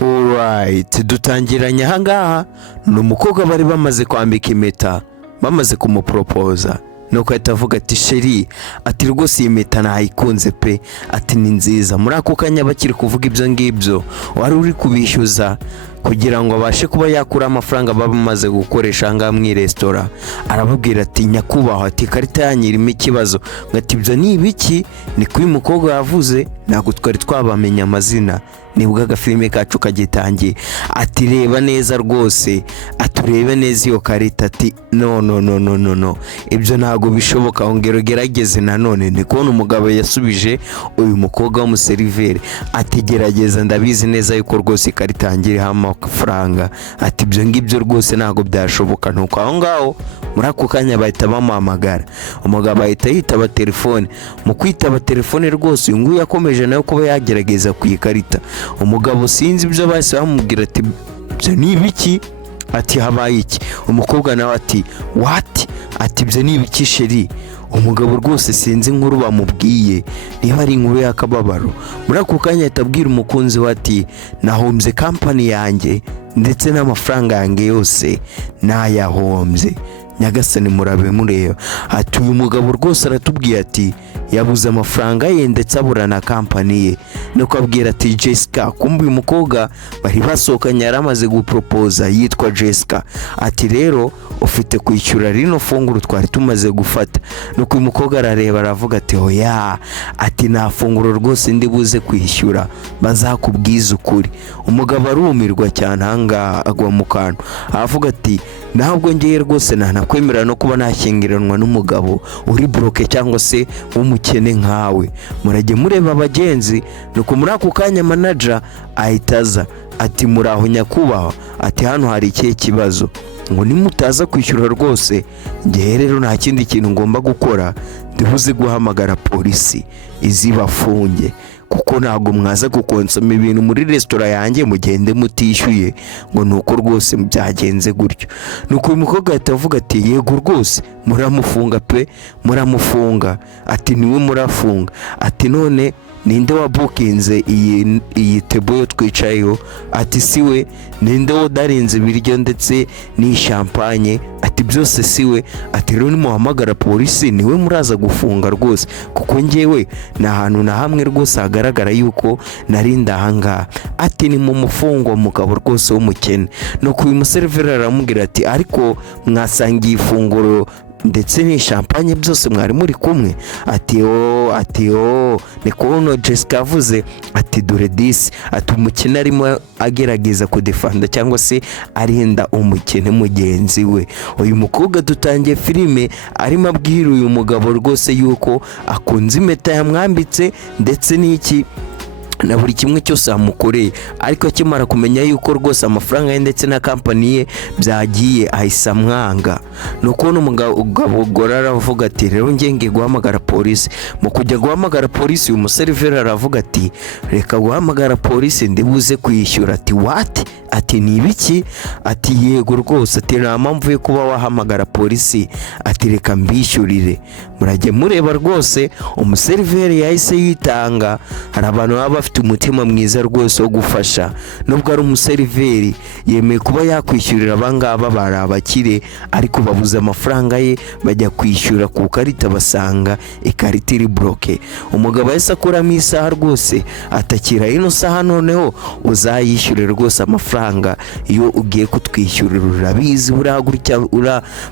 Alright, dutangiranye ahangaha ni umukobwa bari bamaze kwambika impeta, bamaze kumuporopoza nuko ahita avuga ati sheri, ati rwose iyi mpeta nayikunze pe, ati ni nziza. Muri ako kanya bakiri kuvuga ibyo ngibyo wari uri kubishyuza kugira ngo abashe kuba yakura amafaranga baba bamaze gukoresha ahangaha mu resitora, arababwira ati nyakubahwa, ati ikarita yanyu irimo ikibazo. Ati ibyo ni ibiki? Ni kuri mukobwa yavuze, ntabwo twari twabamenya amazina, nibwo agafilime kacu kagitangiye. Ati reba neza rwose, aturebe neza iyo karita. Ati no, ibyo ntabwo bishoboka, ongera ugerageze nanone. Ni kubona umugabo yasubije uyu mukobwa w'umuseriveri ati gerageza, ndabizi neza yuko rwose ikarita yangiriyeho amafaranga. Ati ibyo ngibyo rwose ntabwo byashoboka. Nuko aho ngaho muri ako kanya bahita bamuhamagara, umugabo ahita yitaba telefone. Mu kwitaba telefone rwose uyu nguyu yakomeje nawe kuba yagerageza ku ikarita. Umugabo sinzi ibyo bahise bamubwira, ati ibyo ni ibiki? Ati habaye iki? Umukobwa nawe ati what? Ati ibyo ni ibiki sheri? Umugabo rwose sinzi inkuru bamubwiye, niba ari inkuru y'akababaro. Muri ako kanya ahita abwira umukunzi we ati nahombye kampani yanjye ndetse n'amafaranga yanjye yose nayahombye, nyagasani murabe mureba. Ati uyu mugabo rwose aratubwiye ati yabuze amafaranga ye ndetse abura na kampani ye. Nuko abwira ati Jessica, kumbe uyu mukobwa bari basohokanye yaramaze guporopoza yitwa Jessica. Ati rero ufite kwishyura rino funguro twari tumaze gufata. Nuko uyu mukobwa arareba aravuga ati oya, ati nta funguro rwose ndi buze kwishyura, bazakubwiza ukuri. Umugabo arumirwa cyane ahangaha, agwa mu kantu aravuga ati ntabwo ngiye rwose nanakwemera no kuba nashyingiranwa n'umugabo uri broke cyangwa se w'umukene nkawe, murajye mureba abagenzi. Nuko muri ako kanya manager ahita aza ati muraho nyakubahwa, ati hano hari ikihe kibazo? Ngo nimutaza kwishyura rwose ngiye rero nta kindi kintu ngomba gukora, ndibuze guhamagara polisi izibafunge, kuko ntabwo mwaza gukonsoma ibintu muri resitora yanjye mugende mutishyuye. Ngo nuko rwose byagenze gutyo. Nuko uyu mukobwa ahita avuga ati yego rwose muramufunga pe, muramufunga. Ati niwe murafunga. Ati none ninde wabukinze iyi tebo yo twicayeho? Ati siwe. Ninde wodarinze ibiryo ndetse n'ishampanye? Ati byose siwe. Ati rero nimuhamagara polisi niwe muraza gufunga rwose, kuko njyewe na hantu na hamwe rwose hagaragara yuko narinda ahangaha. Ati ni mu mufungwa mugabo rwose w'umukene. Nuko uyu museriveri aramubwira ati ariko mwasangiye ifunguro ndetse ni champagne byose mwari muri kumwe? Ati ni kubona Jessica avuze ati dore disi. Ati umukene arimo agerageza kudefanda cyangwa se arinda umukene mugenzi we. Uyu mukobwa dutangiye filime arimo abwira uyu mugabo rwose yuko akunze impeta yamwambitse ndetse n'iki na buri kimwe cyose amukoreye, ariko akimara kumenya yuko rwose amafaranga ye ndetse na kampani ye byagiye ahise amwanga. Nuko umugabo gora aravuga ati rero ngiye guhamagara polisi. Mu kujya guhamagara polisi uyu museriveri aravuga ati reka guhamagara polisi ndibuze kwishyura. Ati what? Ati ni ibiki? Ati yego rwose, ati nta mpamvu yo kuba wahamagara polisi, ati reka mbishyurire. Murajye mureba rwose umuseriveri yahise yitanga. Hari abantu baba bafite umutima mwiza rwose wo gufasha, nubwo ari umuseriveri yemeye kuba yakwishyurira abangaba bari abakire ariko babuze amafaranga ye, bajya kwishyura ku karita basanga ikarita iri broke. Umugabo yahise akuramo isaha rwose atakira ino saha noneho uzayishyure rwose amafaranga iyo ugiye kutwishyurira. Urabizi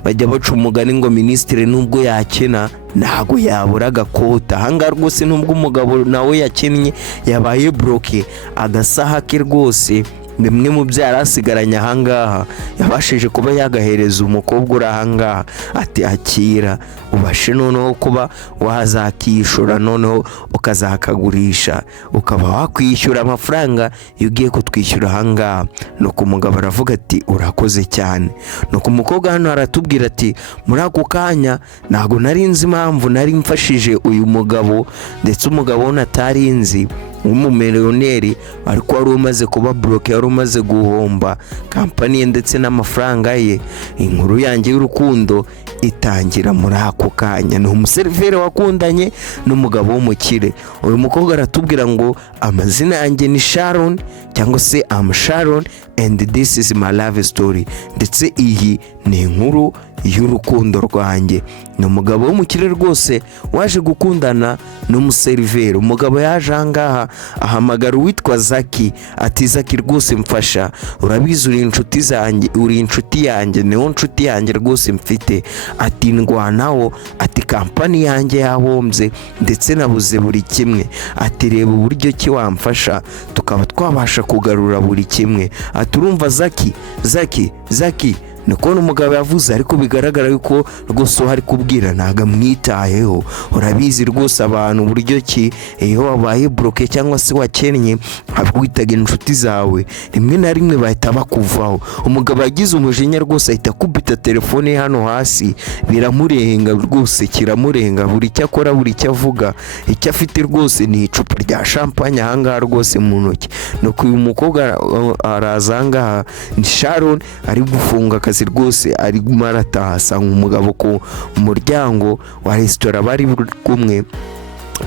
bajya baca umugani ngo minisitiri nubwo yakena ntago yabura agakota. Ahangaha rwose nubwo umugabo nawe yakennye yabaye broke, agasaha ke rwose bimwe mu byarasigaranye ahangaha yabashije kuba yagahereza umukobwa uri ahangaha. Ati akira ubashe noneho kuba wazakishura, noneho ukazakagurisha ukaba wakwishyura amafaranga iyo ugiye kutwishyura ahangaha. Nuko umugabo aravuga ati urakoze cyane. Nuko umukobwa hano aratubwira ati muri ako kanya ntago nari nzi impamvu nari mfashije uyu mugabo ndetse umugabo natarinzi nk'umumiliyoneri ariko wari umaze kuba bloke, yari umaze guhomba kampani ye ndetse n'amafaranga ye. Inkuru yanjye y'urukundo itangira muri ako kanya. Ni umuseriveri wakundanye n'umugabo w'umukire. Uyu mukobwa aratubwira ngo amazina yanjye ni Sharon cyangwa se I'm Sharon and this is my love story. Ndetse iyi ni inkuru y'urukundo rwanjye. Ni umugabo w'umukire rwose waje gukundana n'umuseriveri. Umugabo yaje ahangaha ahamagara uwitwa Zaki ati Zaki rwose mfasha, urabizi uri inshuti zanjye, uri inshuti yanjye, niwo nshuti yanjye rwose mfite, ati ndwanaho, ati kampani yanjye yahombye ndetse nabuze buri kimwe, ati reba uburyo ki wamfasha tukaba twabasha kugarura buri kimwe. Ati urumva Zaki niko umugabo yavuze, ariko bigaragara yuko rwose hari kubwira ntago amwitayeho. Urabizi rwose abantu uburyo ki iyo wabaye bloke cyangwa se wakennye abwitaga inshuti zawe rimwe na rimwe bahita bakuvaho. Umugabo yagize umujinya rwose ahita kubita telefone hano hasi, biramurenga rwose, kiramurenga, buri cyo akora buri cyo avuga, icyo afite rwose ni icupa rya champagne ahangaha rwose mu ntoki. Nuko uyu mukobwa araza ahangaha, ni Sharon ari gufunga akazi rwose, ari marataha, asanga umugabo ku muryango wa resitora bari kumwe.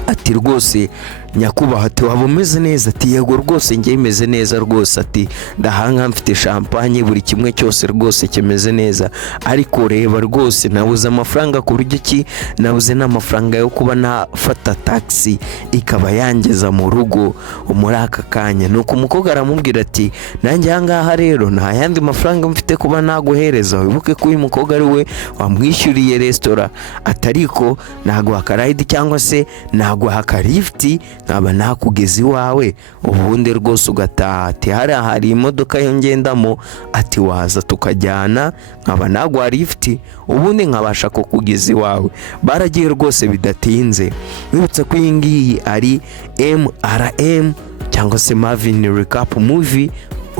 Ati rwose nyakubahwa, ati waba umeze neza? Ati yego rwose njye meze neza rwose, ati ndahanga mfite champagne, buri kimwe cyose rwose kimeze neza, ariko reba rwose nabuze amafaranga ku buryo ki nabuze n'amafaranga yo kuba nafata taxi ikaba yangeza mu rugo muri aka kanya. Nuko umukobwa aramubwira ati nanjye ahangaha rero nta yandi mafaranga mfite kuba naguhereza, wibuke ko uyu mukobwa ari we wamwishyuriye resitora, atariko naguha akarayidi cyangwa se naguha akarifti nkaba nakugeza iwawe ubundi rwose ugataha. Ati hari imodoka yo ngendamo, ati waza tukajyana nkaba naguha lifti ubundi nkabasha kukugeza iwawe. Baragiye rwose bidatinze. Wibutsa ko iyi ngiyi ari MRM cyangwa se Marvin Recap Movie,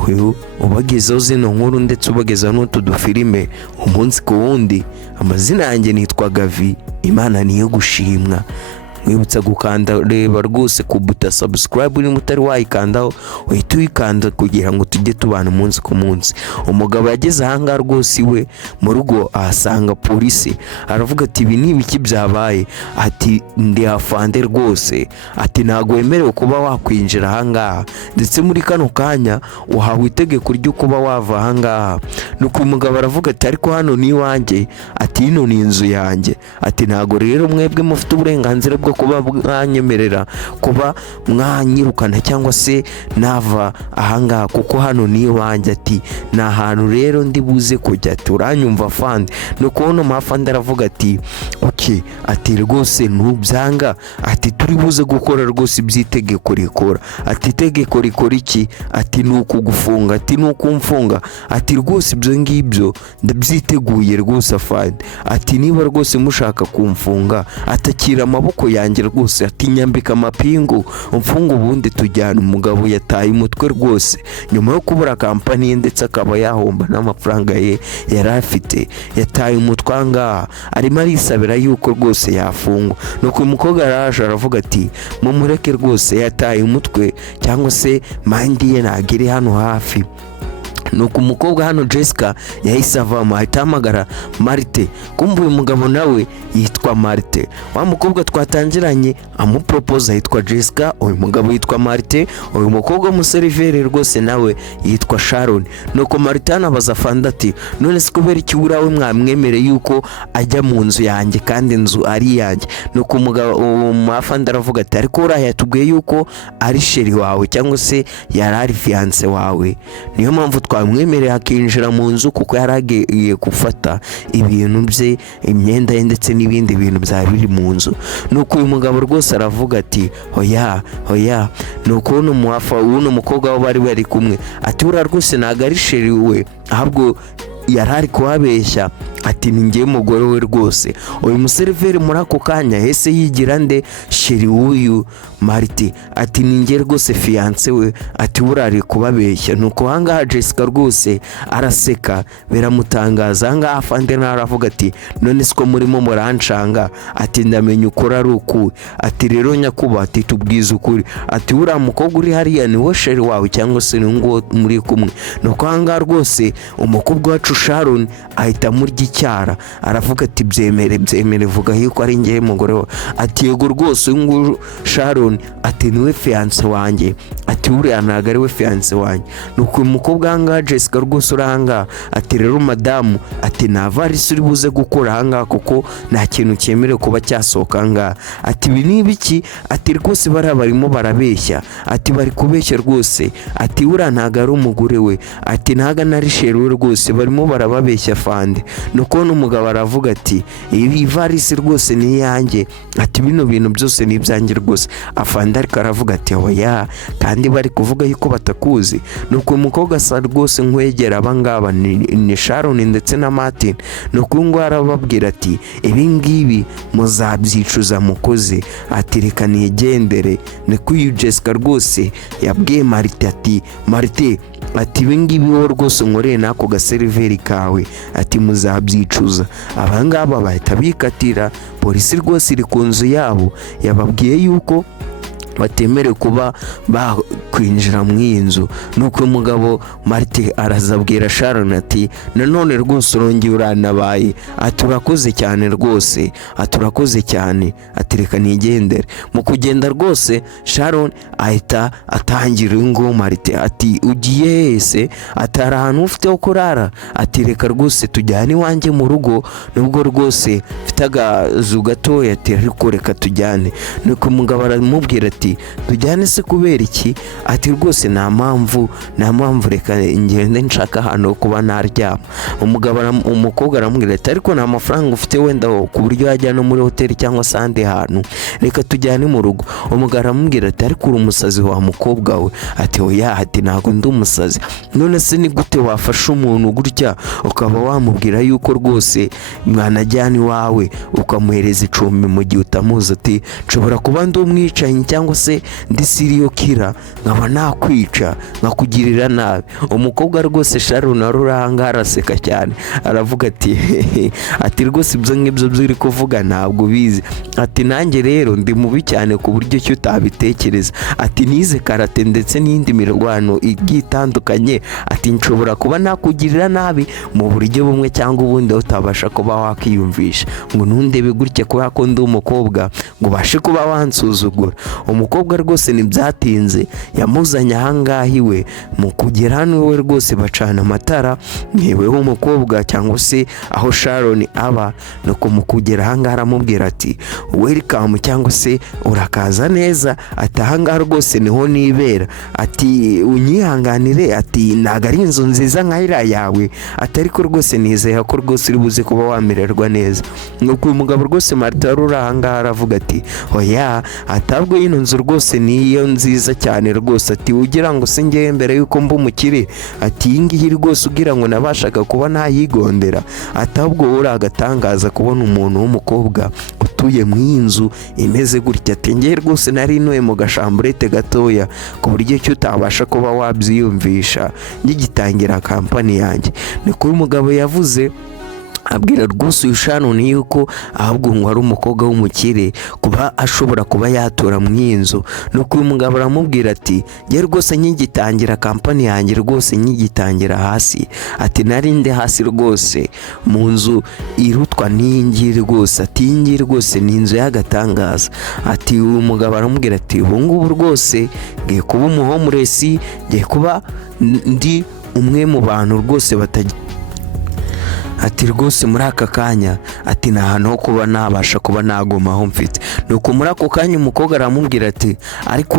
uyu ubagezaho zino nkuru ndetse ubagezaho n'utu dufilime umunsi ku wundi. Amazina yanjye nitwa Gavi, Imana niyo gushimwa. Mwibutsa gukanda reba rwose kubuta subscribe uri mutari wayikandaho, uhita uyikanda kugira ngo tujye tubana umunsi ku munsi. Umugabo yageze ahangaha rwose iwe mu rugo ahasanga polisi, aravuga ati ibi ni ibiki byabaye? Ati ndi afande rwose, ati ntago wemerewe kuba wakwinjira ahangaha, ndetse muri kano kanya uhawe itegeko ryo kuba wava ahangaha. Nuko umugabo aravuga ati ariko hano ni iwanjye, ati hino ni inzu yanjye, ati ntago rero mwebwe mufite uburenganzira bwo kuba mwanyemerera kuba mwanyirukana cyangwa se nava ahangaha kuko hano ni iwanjye. Ati nta hantu rero ndi buze kujya, turanyumva fande. Nuko uno mafande aravuga ati okay, ati rwose ntubyanga, ati turi buze gukora rwose ibyitegeko rikora. Ati itegeko rikora iki? Ati nukugufunga, ati nukumfunga, ati rwose ibyo ngibyo ndabyiteguye rwose afande. Ati niba rwose mushaka kumfunga, atakira amaboko yanjye rwose, ati nyambika amapingu umfunga ubundi tujyana. Umugabo yataye umutwe rwose nyuma yo kubura kampani ye ndetse akaba yahomba n'amafaranga ye yari afite, yataye umutwe ahangaha arimo arisabira yuko rwose yafungwa. Nuko umukobwa araje aravuga ati mumureke rwose, yataye umutwe cyangwa se mandi ye nagere hano hafi. Nuko umukobwa hano Jessica yahise avamo ahita ahamagara Marite, kumva uyu mugabo nawe yitwa Marite. Wa mukobwa twatangiranye amupropose yitwa Jessica, uyu mugabo yitwa Marite, uyu mukobwa w'umuseriveri rwose nawe yitwa Sharon. Nuko Marite anabaza fanda ati none se kubera iki urawe mwamwemere yuko ajya mu nzu yanjye kandi inzu ari yanjye? Nuko umugabo umafanda aravuga ati ariko uraye yatubwiye yuko ari sheri wawe cyangwa se yari ari fiance wawe, niyo mpamvu twamwemereye akinjira mu nzu kuko yaragiye gufata ibintu bye, imyenda ye ndetse n'ibindi bintu byari biri mu nzu. Nuko uyu mugabo rwose aravuga ati hoya. Nuko uno mukobwa wabo bari kumwe ati ura rwose ntago ari sheri we, ahubwo yarari kuhabeshya ati ni njye mugore we rwose. Uyu museriveri muri ako kanya hese yigira nde sheri w'uyu Marite ati ni njye rwose fiance we, ati urari kubabeshya. Nuko ahangaha Jessica rwose araseka biramutangaza. Ahangaha afande naravuga ati none siko murimo muranshanga, ati ndamenya ukora ari uku, ati rero nyakuba, ati tubwize ukuri, ati uriya mukobwa uri hariya ni wo sheri wawe cyangwa se ni ngo muri kumwe. Nuko ahangaha rwose umukobwa wacu Sharon ahita murya icyara aravuga ati byemere vuga yuko ari njye mugore we, ati yego rwose uyu nguyu Sharon ati niwe fiance wanjye, ati uriya ntago ari we fiance wanjye. Nuko uyu mukobwa ahangaha Jessica rwose uranga ati rero madamu, ati nta varisi uri buze gukora ahangaha kuko nta kintu cyemerewe kuba cyasohoka ahangaha, ati ibi ni ibiki, ati rwose barimo barabeshya, ati bari kubeshya rwose, ati uriya ntago ari umugore we, ati ntago nari sheri we rwose, barimo barababeshya fande. Nuko n'umugabo aravuga ati iyi varisi rwose ni iyanjye, ati bino bintu byose ni ibyanjye rwose. Afande ariko aravuga ati oya kandi bari kuvuga yuko batakuzi. Nuko umukobwa asa rwose nkwegera abangaba ni Sharon ndetse na Martin. Nuko ngo arababwira ati ibi ngibi muzabyicuza mukoze, ati reka nigendere. Niko uyu Jessica rwose yabwiye Marite ati Marite, ati ibi ngibi wowe rwose nkoreye n'ako gaseriveri kawe, ati muzabyicuza. Abangaba bahita bikatira. Polisi rwose iri ku nzu yabo yababwiye yuko batemerewe kuba bakwinjira mu iyi nzu. Nuko umugabo Marite arazabwira Sharon ati nanone rwose urongeye uranabaye, ati urakoze cyane rwose, ati urakoze cyane, ati reka nigendere. Mu kugenda rwose Sharon ahita atangira ngo Marite ati ugiye hese, ati hari ahantu ufite ho kurara, ati reka rwose tujyane iwanjye mu rugo nubwo rwose mfite agazu gatoya, ati ariko reka tujyane. Nuko umugabo aramubwira ati tujyane se kubera iki, ati rwose nta mpamvu reka ngende nshaka hano kuba naryama. Umukobwa aramubwira ati ariko nta mafaranga ufite wenda ku buryo yajya no muri hoteli cyangwa se ahandi hantu, reka tujyane mu rugo. Umugabo aramubwira ati ariko uri umusazi wa mukobwa we, ati oya, ati ntabwo ndi umusazi. None se ni gute wafasha umuntu gutya ukaba wamubwira yuko rwose mwanajyana iwawe ukamuhereza icumbi mu gihe utamuzi, ati nshobora kuba ndi umwicanyi cyangwa se ndi serial killer nkaba nakwica nkakugirira nabi. Umukobwa rwose Sharon aruranga araseka cyane aravuga ati ati rwose ibyo ngibyo byuri kuvuga ntabwo bizi, ati nanjye rero ndi mubi cyane ku buryo cyo utabitekereza, ati nize karate ndetse n'indi mirwano igiye itandukanye, ati nshobora kuba nakugirira nabi mu buryo bumwe cyangwa ubundi utabasha kuba wakiyumvisha, ngo ntundebe gutya kubera ko ndi umukobwa ngo ubashe kuba wansuzugura. Umukobwa rwose ntibyatinze yamuzanye ahangaha iwe. Mu kugera hano iwe rwose bacana amatara mwewe w'umukobwa cyangwa se aho Sharon aba. Nuko mu kugera ahangaha aramubwira ati welcome cyangwa se urakaza neza, ati ahangaha rwose niho nibera, ati unyihanganire, ati ntago ari inzu nziza nka iriya yawe, ati ariko rwose nizeye ko rwose uri buze kuba wamererwa neza. Nuko uyu mugabo rwose Marita uri ahangaha aravuga ati oya, atabwo ino nzu rwose niyo nziza cyane rwose, ati ugira ngo se ngiye mbere yuko mba umukire, ati iyi ngiyi rwose ugira ngo nabashaga kuba nayigondera, atabwo uri agatangaza kubona umuntu w'umukobwa utuye mu iyi nzu imeze gutya, ati ngiye rwose nari ntuye mu gashamburete gatoya ku buryo cyo utabasha kuba wabyiyumvisha ngigitangira kampani yanjye. Niko uyu mugabo yavuze abwira rwose uyu Sharon yuko ahubwo ngo ari umukobwa w'umukire kuba ashobora kuba yatura mu iyi nzu. Nuko uyu mugabo aramubwira ati ngiye rwose nkigitangira kampani yanjye rwose nkigitangira hasi, ati nari ndi hasi rwose mu nzu irutwa n'ingi rwose, ati ingi rwose ni inzu y'agatangaza. Ati uyu mugabo aramubwira ati ubu ngubu rwose ngiye kuba umuhomuresi, ngiye kuba ndi umwe mu bantu rwose ati rwose muri aka kanya ati nta hantu ho kuba nabasha kuba naguma aho mfite. Nuko muri ako kanya umukobwa aramubwira ati ariko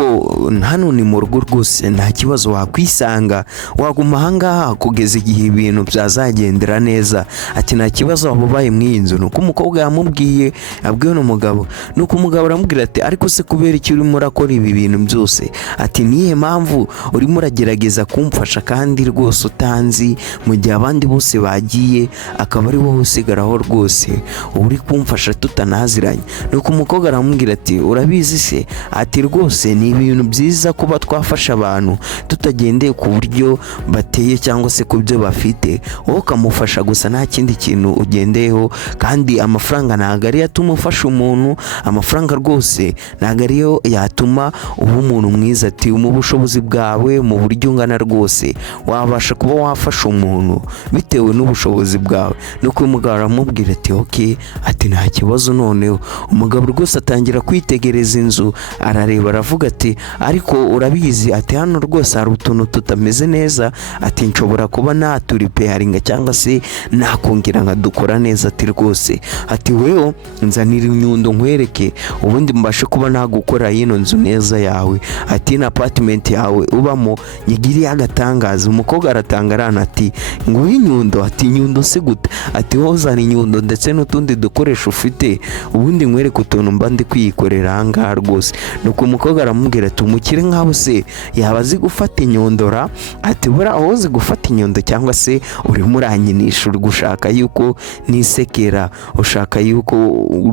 hano ni mu rugo rwose nta kibazo wakwisanga waguma ahangaha kugeza igihe ibintu byazagendera neza, ati nta kibazo waba ubaye mu iyi nzu. Nuko umukobwa yabwiwe n'umugabo. Nuko umugabo aramubwira ati ariko se kubera iki urimo urakora ibi bintu byose, ati niye mpamvu urimo uragerageza kumfasha kandi rwose utanzi mu gihe abandi bose bagiye akaba ari wowe usigaraho rwose uri kumfasha tutanaziranye. Nuko umukobwa aramubwira ati urabizi se, ati rwose ni ibintu byiza kuba twafasha abantu tutagendeye ku buryo bateye cyangwa se ku byo bafite, wowe ukamufasha gusa nta kindi kintu ugendeyeho, kandi amafaranga ntabwo ariyo atuma ufasha umuntu, amafaranga rwose ntabwo ariyo yatuma uba umuntu mwiza. Ati mu bushobozi bwawe mu buryo ungana rwose wabasha kuba wafasha umuntu bitewe n'ubushobozi bwawe. Nuko umugabo aramubwira ati okay, ati nta kibazo. Noneho umugabo rwose atangira kwitegereza inzu, arareba aravuga ati ariko urabizi, ati hano rwose hari utuntu tutameze neza, ati nshobora kuba naturipeyaringa cyangwa se nakongera nkadukora neza. Ati rwose ati wewe nzanira inyundo nkwereke ubundi mbashe kuba nagukora yino nzu neza yawe, ati na apartment yawe ubamo nyigiriye agatangaza. Umukobwa aratangarana ati ngo inyundo, ati inyundo se gute, ati wowe uzana inyundo ndetse n'utundi dukoresho ufite ubundi nkwereke utuntu mba ndi kwiyikorera ahangaha rwose. Nuko umukobwa aramubwira ati umukire nk'abo se yaba azi gufata inyondora, ati buriya aho uzi gufata inyundo cyangwa se urimo uranyinisha uri gushaka yuko nisekera, ushaka yuko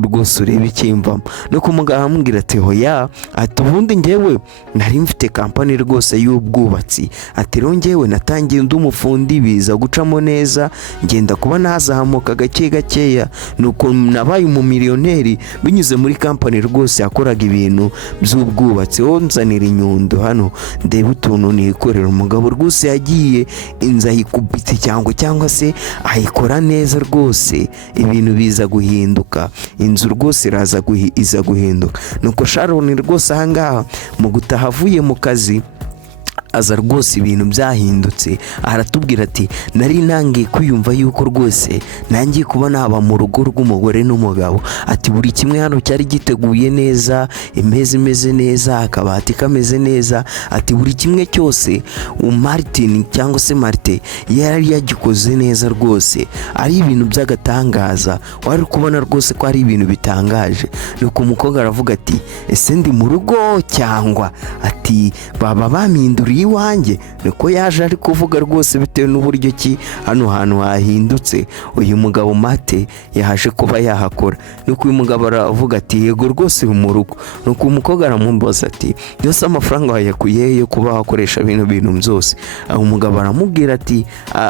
rwose ureba ikimvamo. Nuko umugabo aramubwira ati hoya, ati ubundi njyewe nari mfite kampani rwose y'ubwubatsi, ati rero njyewe natangiye ndi umufundi biza gucamo neza ngenda kuba nazamuka gake gakeya, nuko nabaye umumiliyoneri binyuze muri kampani rwose yakoraga ibintu by'ubwubatsi. wowe nzanira inyundo hano ndebe utuntu nikorera. Umugabo rwose yagiye inzu ayikubita cyangwa se ayikora neza rwose, ibintu biza guhinduka, inzu rwose iza guhinduka. Nuko Sharon rwose ahangaha mu gutaha avuye mu kazi aza rwose ibintu byahindutse, aratubwira ati nari nangiye kwiyumva yuko rwose nangiye kuba naba mu rugo rw'umugore n'umugabo, ati buri kimwe hano cyari giteguye neza, imeze imeze neza, akabati kameze neza, ati buri kimwe cyose Martin cyangwa se Martin yari yagikoze neza rwose, ari ibintu by'agatangaza, wari kubona rwose ko ari ibintu bitangaje. Nuko umukobwa aravuga ati ese ndi mu rugo cyangwa, ati baba baminduriye iwanjye. Niko yaje ari kuvuga rwose bitewe n'uburyo ki hano hantu hahindutse, uyu mugabo Mate yaje kuba yahakora. Nuko uyu mugabo aravuga ati yego rwose mu rugo. Nuko umukobwa aramubaza ati yose amafaranga wayakuye yo kuba wakoresha bino bintu byose. Umugabo aramubwira ati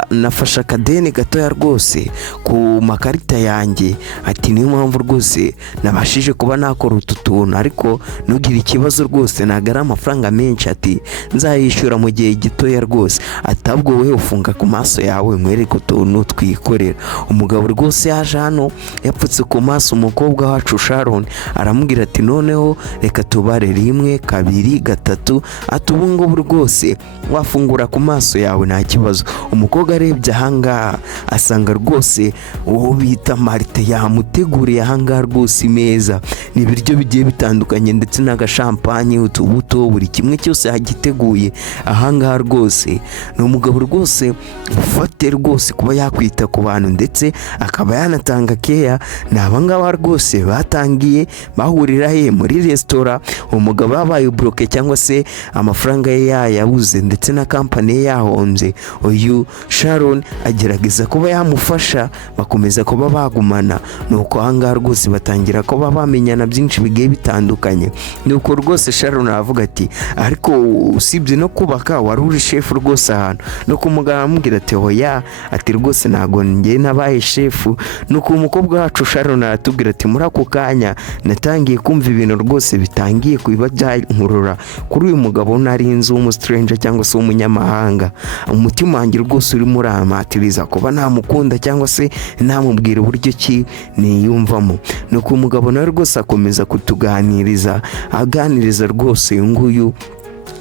nafashe akadeni gatoya rwose ku makarita yanjye, ati niyo mpamvu rwose nabashije kuba nakora utu tuntu, ariko ntugire ikibazo rwose ntabwo ari amafaranga menshi, ati nzayishyura mu gihe gitoya rwose, atabwo wowe ufunga ku maso yawe nkwereke utuntu twikorera. Umugabo rwose yaje hano yapfutse ku maso umukobwa wacu Sharon, aramubwira ati noneho reka tubare 1 2 3, ati ubu ngubu rwose wafungura ku maso yawe nta kibazo. Umukobwa arebye ahangaha asanga rwose uwo bita Marite yamuteguriye ahangaha rwose meza, ni ibiryo bigiye bitandukanye ndetse n'agashampanye, utubuto, buri kimwe cyose hagiteguye ahangaha rwose. Ni umugabo rwose ufate rwose kuba yakwita ku bantu ndetse akaba yanatanga keya. Ni abangaba rwose batangiye bahurira he muri resitora, umugabo yabaye broke cyangwa se amafaranga ye yabuze ndetse na kampani ye yahonze, uyu Sharon agerageza kuba yamufasha bakomeza kuba bagumana. Nuko ahangaha rwose batangira kuba bamenyana byinshi bigiye bitandukanye. Nuko rwose Sharon aravuga ati ariko usibye no kubaka wari uri chef rwose ahantu. Nuko umugabo aramubwira ati hoya, ati rwose ntago njye nabaye chef. Nuko umukobwa wacu Sharon aratubwira ati muri ako kanya natangiye kumva ibintu rwose bitangiye kubiba byankurura kuri uyu mugabo nari inzu w'umustranger cyangwa se w'umunyamahanga. Umutima wanjye rwose uri muri amatiriza kuba namukunda cyangwa se namubwira uburyo ki niyumvamo. Nuko umugabo nawe rwose akomeza kutuganiriza aganiriza rwose nguyu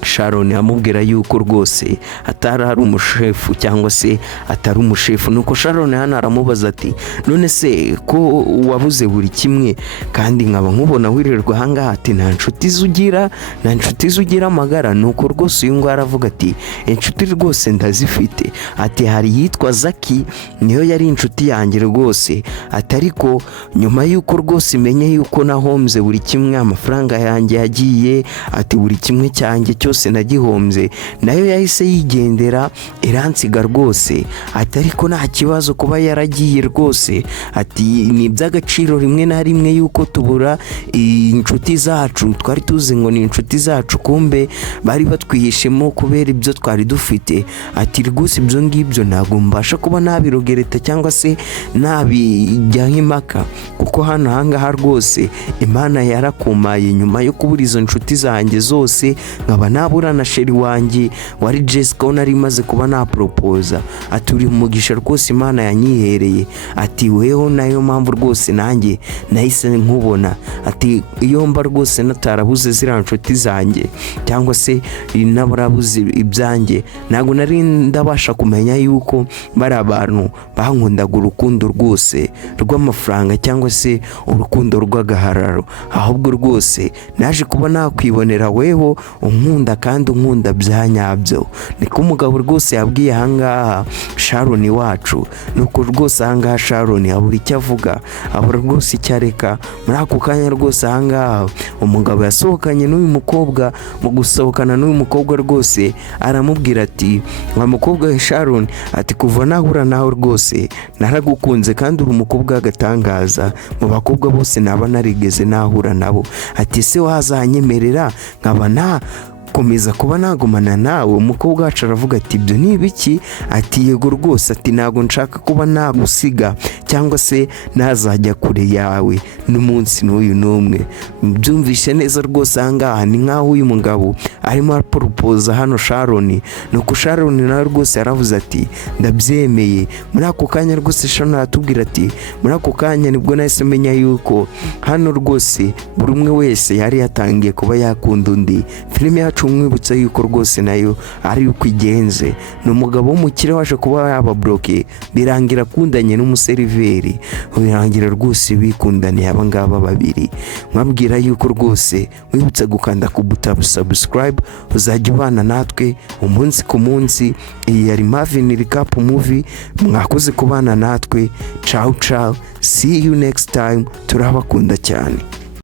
Sharon amubwira yuko rwose atari ari umushefu cyangwa se atari umushefu. Nuko Sharon hano aramubaza ati none se ko wabuze buri kimwe kandi nkaba nkubona wirirwa ahangaha, ati nta nshuti zugira amagara? Nuko rwose uyu nguyu aravuga ati inshuti rwose ndazifite, ati hari yitwa Zaki, niyo yari inshuti yanjye rwose, ati ariko nyuma yuko rwose imenye yuko nahombye buri kimwe, amafaranga yanjye yagiye, ati buri kimwe cyanjye cyose nagihombye, nayo yahise yigendera iransiga rwose, ati ariko nta kibazo kuba yaragiye rwose, ati ni iby'agaciro rimwe na rimwe yuko tubura inshuti zacu, twari tuzi ngo ni inshuti zacu kumbe bari batwihishemo kubera ibyo twari dufite, ati rwose ibyo ngibyo ntabwo mbasha kuba nabirogereta cyangwa se nabijyaho impaka, kuko hano ahangaha rwose Imana yarakumaye nyuma yo kubura izo nshuti zanjye zose, nkaba nabura na sheri wanjye wari Jessica nari maze kuba naporopoza, ati uri umugisha rwose Imana yanyihereye, ati weho nayo mpamvu rwose nanjye nahise nkubona, ati iyo mba rwose natarabuze ziriya nshuti zanjye cyangwa se naburabuze ibyanjye, ntabwo nari ndabasha kumenya yuko bari abantu bankundaga urukundo rwose rw'amafaranga cyangwa se urukundo rw'agahararo, ahubwo rwose naje kuba nakwibonera weho unkunda kandi unkunda bya nyabyo. Niko umugabo rwose yabwiye ahangaha Sharon wacu. Nuko rwose ahangaha Sharon abura icyo avuga, abura rwose icyo areka. Muri ako kanya rwose ahangaha umugabo yasohokanye n'uyu mukobwa, mu gusohokana n'uyu mukobwa rwose aramubwira ati wa mukobwa Sharon, ati kuva nahura nawe rwose naragukunze kandi uri umukobwa w'agatangaza mu bakobwa bose naba narigeze nahura nabo, ati se wazanyemerera nkaba komeza kuba nagumana nawe? Umukobwa wacu aravuga ati ibyo ni ibiki? Ati yego rwose, ati ntabwo nshaka kuba nagusiga cyangwa se nazajya kure yawe n'umunsi n'uyu n'umwe. Byumvishe neza rwose ahangaha ni nk'aho uyu mugabo arimo aporopoza hano Sharon. Nuko Sharon nawe rwose yaravuze ati ndabyemeye. Muri ako kanya rwose Sharon aratubwira ati muri ako kanya nibwo nahise menya yuko hano rwose buri umwe wese yari yatangiye kuba yakunda undi. Filime yacu mwibutsa yuko rwose nayo ari uko igenze. Ni umugabo w'umukire waje kuba yababloke, birangira akundanye n'umuseriveri, birangira rwose bikundaniye abangaba babiri. Mwabwira yuko rwose mwibutsa gukanda ku buto subscribe, uzajya ubana natwe umunsi ku munsi. Iyi yari Marvin Recap Movie, mwakoze kubana natwe. Ciao ciao, see you next time, turabakunda cyane.